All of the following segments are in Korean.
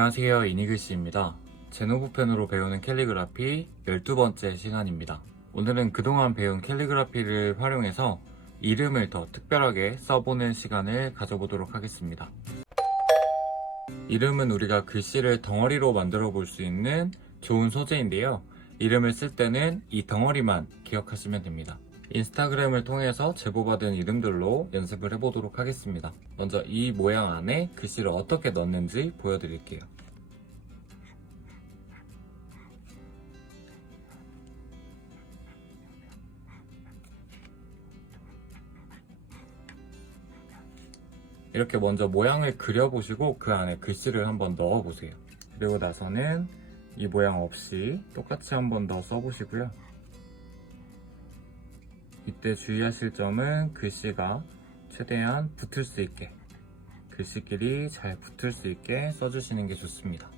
안녕하세요, 이니글씨입니다. 제노브펜으로 배우는 캘리그라피 12번째 시간입니다. 오늘은 그동안 배운 캘리그라피를 활용해서 이름을 더 특별하게 써보는 시간을 가져보도록 하겠습니다. 이름은 우리가 글씨를 덩어리로 만들어 볼 수 있는 좋은 소재인데요. 이름을 쓸 때는 이 덩어리만 기억하시면 됩니다. 인스타그램을 통해서 제보받은 이름들로 연습을 해보도록 하겠습니다. 먼저 이 모양 안에 글씨를 어떻게 넣는지 보여드릴게요. 이렇게 먼저 모양을 그려보시고 그 안에 글씨를 한번 넣어보세요. 그리고 나서는 이 모양 없이 똑같이 한번 더 써보시고요. 이때 주의하실 점은 글씨가 최대한 붙을 수 있게, 글씨끼리 잘 붙을 수 있게 써주시는 게 좋습니다.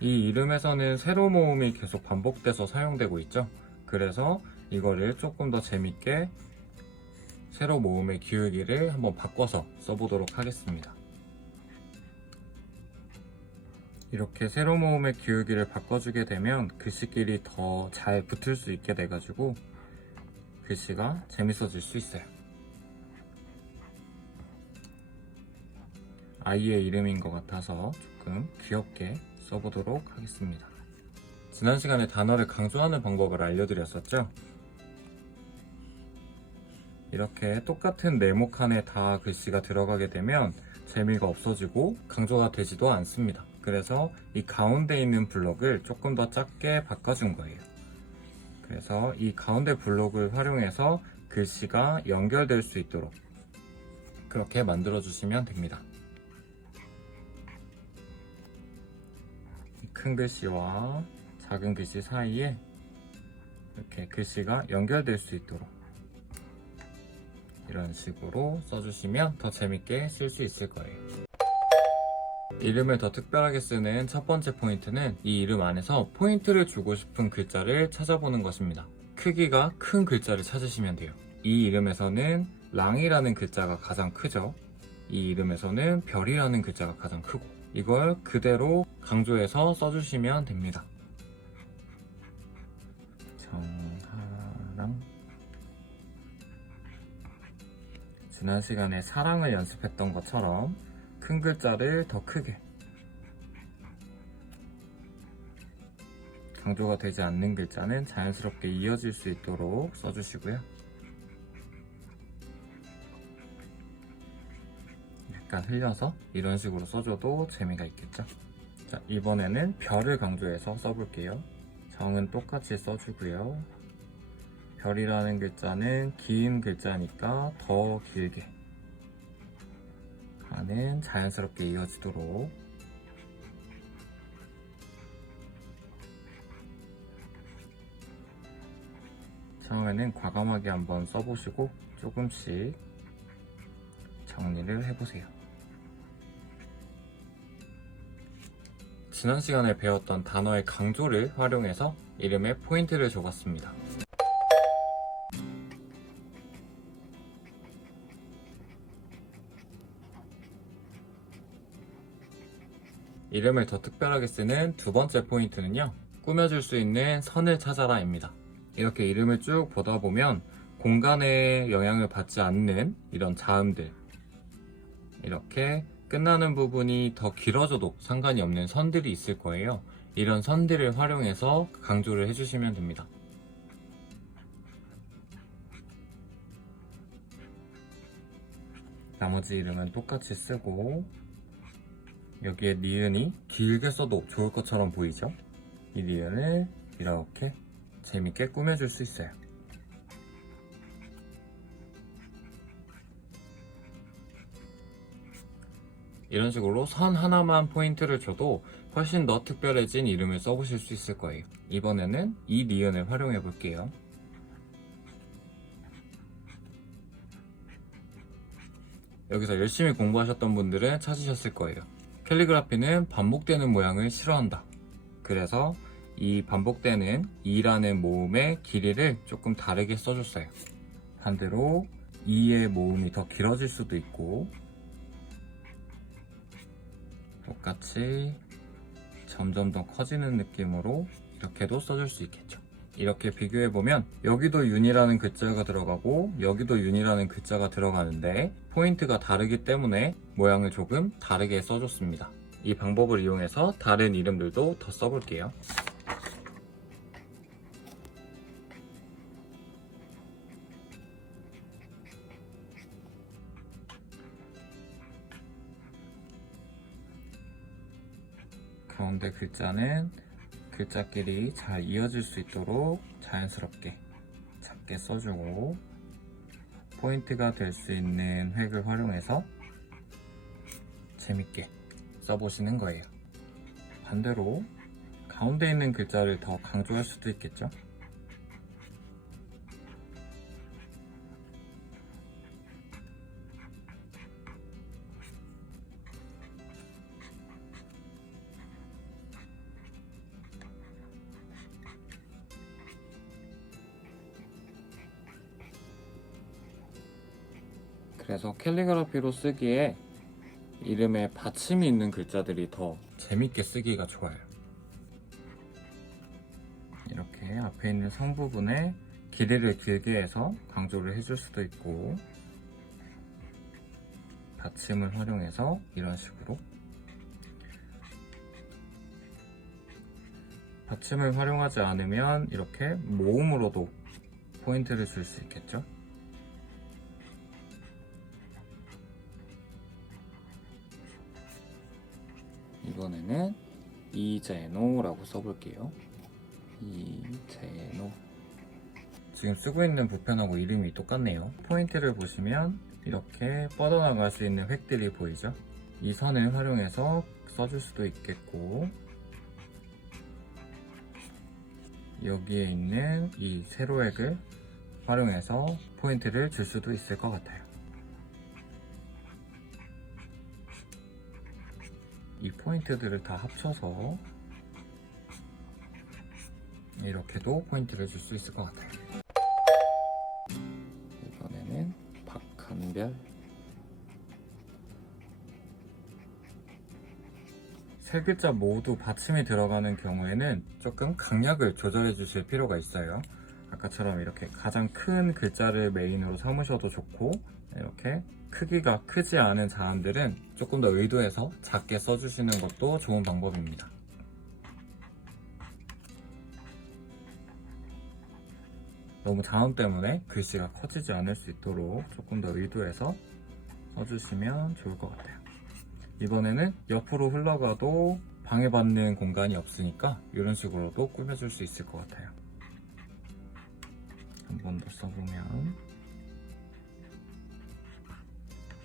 이 이름에서는 세로 모음이 계속 반복돼서 사용되고 있죠. 그래서 이거를 조금 더 재밌게 세로 모음의 기울기를 한번 바꿔서 써보도록 하겠습니다. 이렇게 세로 모음의 기울기를 바꿔주게 되면 글씨끼리 더 잘 붙을 수 있게 돼가지고 글씨가 재밌어질 수 있어요. 아이의 이름인 것 같아서 조금 귀엽게 써보도록 하겠습니다. 지난 시간에 단어를 강조하는 방법을 알려드렸었죠? 이렇게 똑같은 네모 칸에 다 글씨가 들어가게 되면 재미가 없어지고 강조가 되지도 않습니다. 그래서 이 가운데 있는 블록을 조금 더 작게 바꿔준 거예요. 그래서 이 가운데 블록을 활용해서 글씨가 연결될 수 있도록 그렇게 만들어 주시면 됩니다. 큰 글씨와 작은 글씨 사이에 이렇게 글씨가 연결될 수 있도록 이런 식으로 써주시면 더 재밌게 쓸 수 있을 거예요. 이름을 더 특별하게 쓰는 첫 번째 포인트는 이 이름 안에서 포인트를 주고 싶은 글자를 찾아보는 것입니다. 크기가 큰 글자를 찾으시면 돼요. 이 이름에서는 랑이라는 글자가 가장 크죠. 이 이름에서는 별이라는 글자가 가장 크고 이걸 그대로 강조해서 써주시면 됩니다. 정하랑 지난 시간에 사랑을 연습했던 것처럼 큰 글자를 더 크게 강조가 되지 않는 글자는 자연스럽게 이어질 수 있도록 써주시고요. 약간 흘려서 이런 식으로 써줘도 재미가 있겠죠? 자, 이번에는 별을 강조해서 써볼게요. 정은 똑같이 써주고요. 별이라는 글자는 긴 글자니까 더 길게 가는 자연스럽게 이어지도록 처음에는 과감하게 한번 써보시고 조금씩 정리를 해보세요. 지난 시간에 배웠던 단어의 강조를 활용해서 이름에 포인트를 줘봤습니다. 이름을 더 특별하게 쓰는 두 번째 포인트는요, 꾸며줄 수 있는 선을 찾아라입니다. 이렇게 이름을 쭉 보다 보면 공간에 영향을 받지 않는 이런 자음들, 이렇게 끝나는 부분이 더 길어져도 상관이 없는 선들이 있을 거예요. 이런 선들을 활용해서 강조를 해주시면 됩니다. 나머지 이름은 똑같이 쓰고 여기에 니은이 길게 써도 좋을 것처럼 보이죠? 이 니은을 이렇게 재밌게 꾸며줄 수 있어요. 이런 식으로 선 하나만 포인트를 줘도 훨씬 더 특별해진 이름을 써보실 수 있을 거예요. 이번에는 이 니은을 활용해 볼게요. 여기서 열심히 공부하셨던 분들은 찾으셨을 거예요. 캘리그라피는 반복되는 모양을 싫어한다. 그래서 이 반복되는 이라는 모음의 길이를 조금 다르게 써줬어요. 반대로 이의 모음이 더 길어질 수도 있고, 똑같이 점점 더 커지는 느낌으로 이렇게도 써줄 수 있겠죠. 이렇게 비교해보면 여기도 윤이라는 글자가 들어가고 여기도 윤이라는 글자가 들어가는데 포인트가 다르기 때문에 모양을 조금 다르게 써줬습니다. 이 방법을 이용해서 다른 이름들도 더 써볼게요. 가운데 글자는 글자끼리 잘 이어질 수 있도록 자연스럽게 작게 써주고, 포인트가 될 수 있는 획을 활용해서 재밌게 써보시는 거예요. 반대로 가운데 있는 글자를 더 강조할 수도 있겠죠. 그래서 캘리그라피로 쓰기에 이름에 받침이 있는 글자들이 더 재밌게 쓰기가 좋아요. 이렇게 앞에 있는 성 부분에 길이를 길게 해서 강조를 해줄 수도 있고, 받침을 활용해서 이런 식으로, 받침을 활용하지 않으면 이렇게 모음으로도 포인트를 줄 수 있겠죠. 이번에는 이제노라고 써볼게요. 이제노. 지금 쓰고 있는 부편하고 이름이 똑같네요. 포인트를 보시면 이렇게 뻗어나갈 수 있는 획들이 보이죠? 이 선을 활용해서 써줄 수도 있겠고, 여기에 있는 이 세로획을 활용해서 포인트를 줄 수도 있을 것 같아요. 이 포인트들을 다 합쳐서 이렇게도 포인트를 줄 수 있을 것 같아요. 이번에는 박한별. 세 글자 모두 받침이 들어가는 경우에는 조금 강약을 조절해 주실 필요가 있어요. 아까처럼 이렇게 가장 큰 글자를 메인으로 삼으셔도 좋고, 이렇게 크기가 크지 않은 자음들은 조금 더 의도해서 작게 써주시는 것도 좋은 방법입니다. 너무 자음 때문에 글씨가 커지지 않을 수 있도록 조금 더 의도해서 써주시면 좋을 것 같아요. 이번에는 옆으로 흘러가도 방해받는 공간이 없으니까 이런 식으로도 꾸며줄 수 있을 것 같아요. 한 번 더 써보면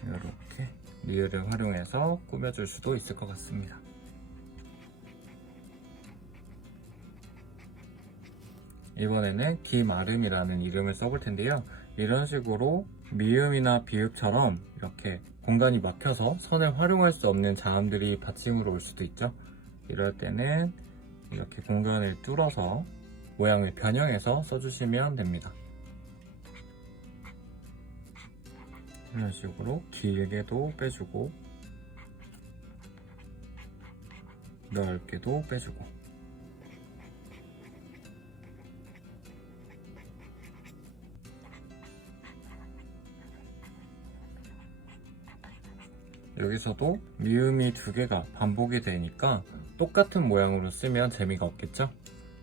이렇게 리을을 활용해서 꾸며줄 수도 있을 것 같습니다. 이번에는 김아름이라는 이름을 써볼 텐데요. 이런 식으로 미음이나 비읍처럼 이렇게 공간이 막혀서 선을 활용할 수 없는 자음들이 받침으로 올 수도 있죠. 이럴 때는 이렇게 공간을 뚫어서 모양을 변형해서 써주시면 됩니다. 이런 식으로 길게도 빼주고 넓게도 빼주고, 여기서도 미음이 두 개가 반복이 되니까 똑같은 모양으로 쓰면 재미가 없겠죠?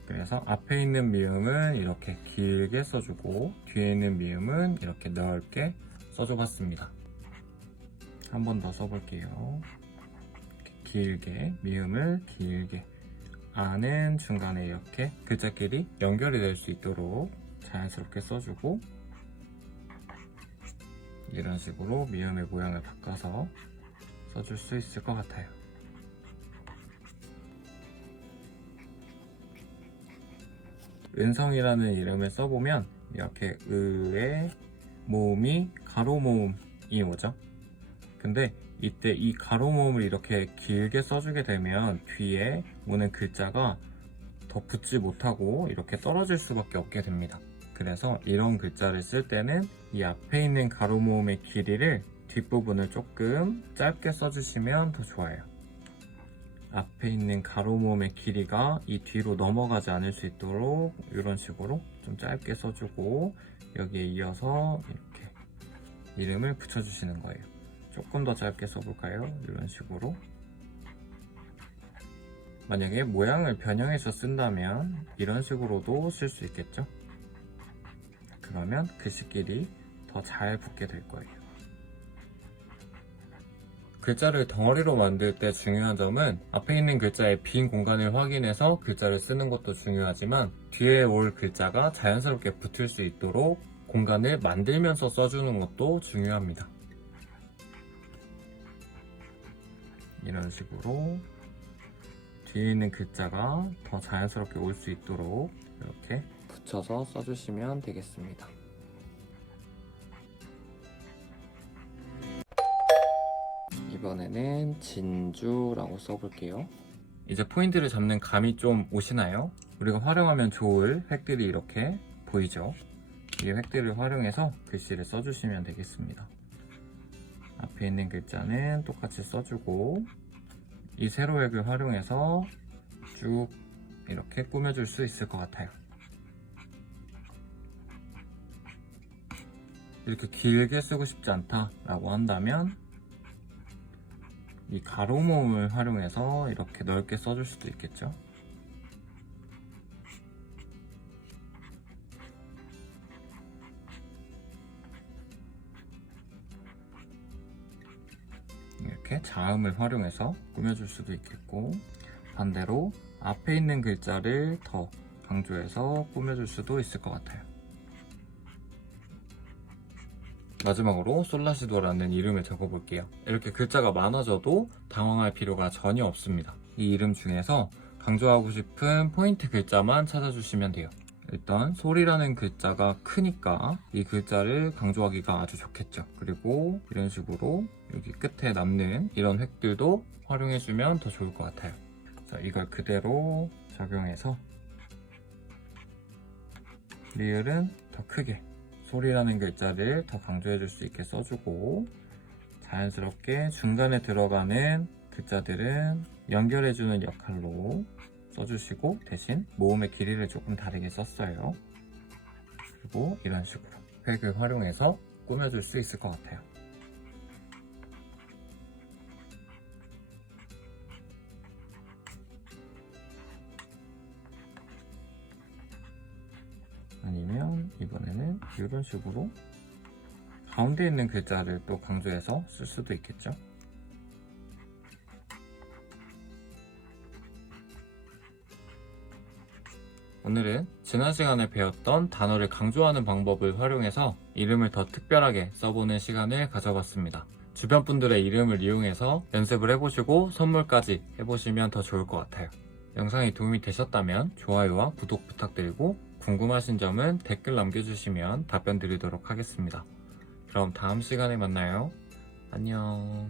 그래서 앞에 있는 미음은 이렇게 길게 써주고 뒤에 있는 미음은 이렇게 넓게 써줘봤습니다. 한 번 더 써볼게요. 길게, 미음을 길게, 아는 중간에 이렇게 글자끼리 연결이 될 수 있도록 자연스럽게 써주고, 이런 식으로 미음의 모양을 바꿔서 써줄 수 있을 것 같아요. 은성이라는 이름을 써보면 이렇게 의의 모음이 가로 모음이 오죠. 근데 이때 이 가로 모음을 이렇게 길게 써주게 되면 뒤에 오는 글자가 더 붙지 못하고 이렇게 떨어질 수밖에 없게 됩니다. 그래서 이런 글자를 쓸 때는 이 앞에 있는 가로 모음의 길이를 뒷부분을 조금 짧게 써주시면 더 좋아요. 앞에 있는 가로 모음의 길이가 이 뒤로 넘어가지 않을 수 있도록 이런 식으로 좀 짧게 써주고 여기에 이어서 이렇게 이름을 붙여주시는 거예요. 조금 더 짧게 써볼까요? 이런 식으로. 만약에 모양을 변형해서 쓴다면 이런 식으로도 쓸 수 있겠죠? 그러면 글씨끼리 더 잘 붙게 될 거예요. 글자를 덩어리로 만들 때 중요한 점은 앞에 있는 글자의 빈 공간을 확인해서 글자를 쓰는 것도 중요하지만 뒤에 올 글자가 자연스럽게 붙을 수 있도록 공간을 만들면서 써주는 것도 중요합니다. 이런 식으로 뒤에 있는 글자가 더 자연스럽게 올 수 있도록 이렇게 붙여서 써주시면 되겠습니다. 이번에는 진주라고 써볼게요. 이제 포인트를 잡는 감이 좀 오시나요? 우리가 활용하면 좋을 획들이 이렇게 보이죠? 이 획들을 활용해서 글씨를 써주시면 되겠습니다. 앞에 있는 글자는 똑같이 써주고 이 세로 획을 활용해서 쭉 이렇게 꾸며줄 수 있을 것 같아요. 이렇게 길게 쓰고 싶지 않다 라고 한다면 이 가로 모음을 활용해서 이렇게 넓게 써줄 수도 있겠죠. 이렇게 자음을 활용해서 꾸며줄 수도 있겠고 반대로 앞에 있는 글자를 더 강조해서 꾸며줄 수도 있을 것 같아요. 마지막으로 솔라시도라는 이름을 적어볼게요. 이렇게 글자가 많아져도 당황할 필요가 전혀 없습니다. 이 이름 중에서 강조하고 싶은 포인트 글자만 찾아주시면 돼요. 일단 솔이라는 글자가 크니까 이 글자를 강조하기가 아주 좋겠죠. 그리고 이런 식으로 여기 끝에 남는 이런 획들도 활용해주면 더 좋을 것 같아요. 자, 이걸 그대로 적용해서 리을은 더 크게 솔이라는 글자를 더 강조해줄 수 있게 써주고 자연스럽게 중간에 들어가는 글자들은 연결해주는 역할로 써주시고 대신 모음의 길이를 조금 다르게 썼어요. 그리고 이런 식으로 획을 활용해서 꾸며줄 수 있을 것 같아요. 아니면 이번에는 이런 식으로 가운데 있는 글자를 또 강조해서 쓸 수도 있겠죠. 오늘은 지난 시간에 배웠던 단어를 강조하는 방법을 활용해서 이름을 더 특별하게 써보는 시간을 가져봤습니다. 주변 분들의 이름을 이용해서 연습을 해보시고 선물까지 해보시면 더 좋을 것 같아요. 영상이 도움이 되셨다면 좋아요와 구독 부탁드리고 궁금하신 점은 댓글 남겨주시면 답변 드리도록 하겠습니다. 그럼 다음 시간에 만나요. 안녕.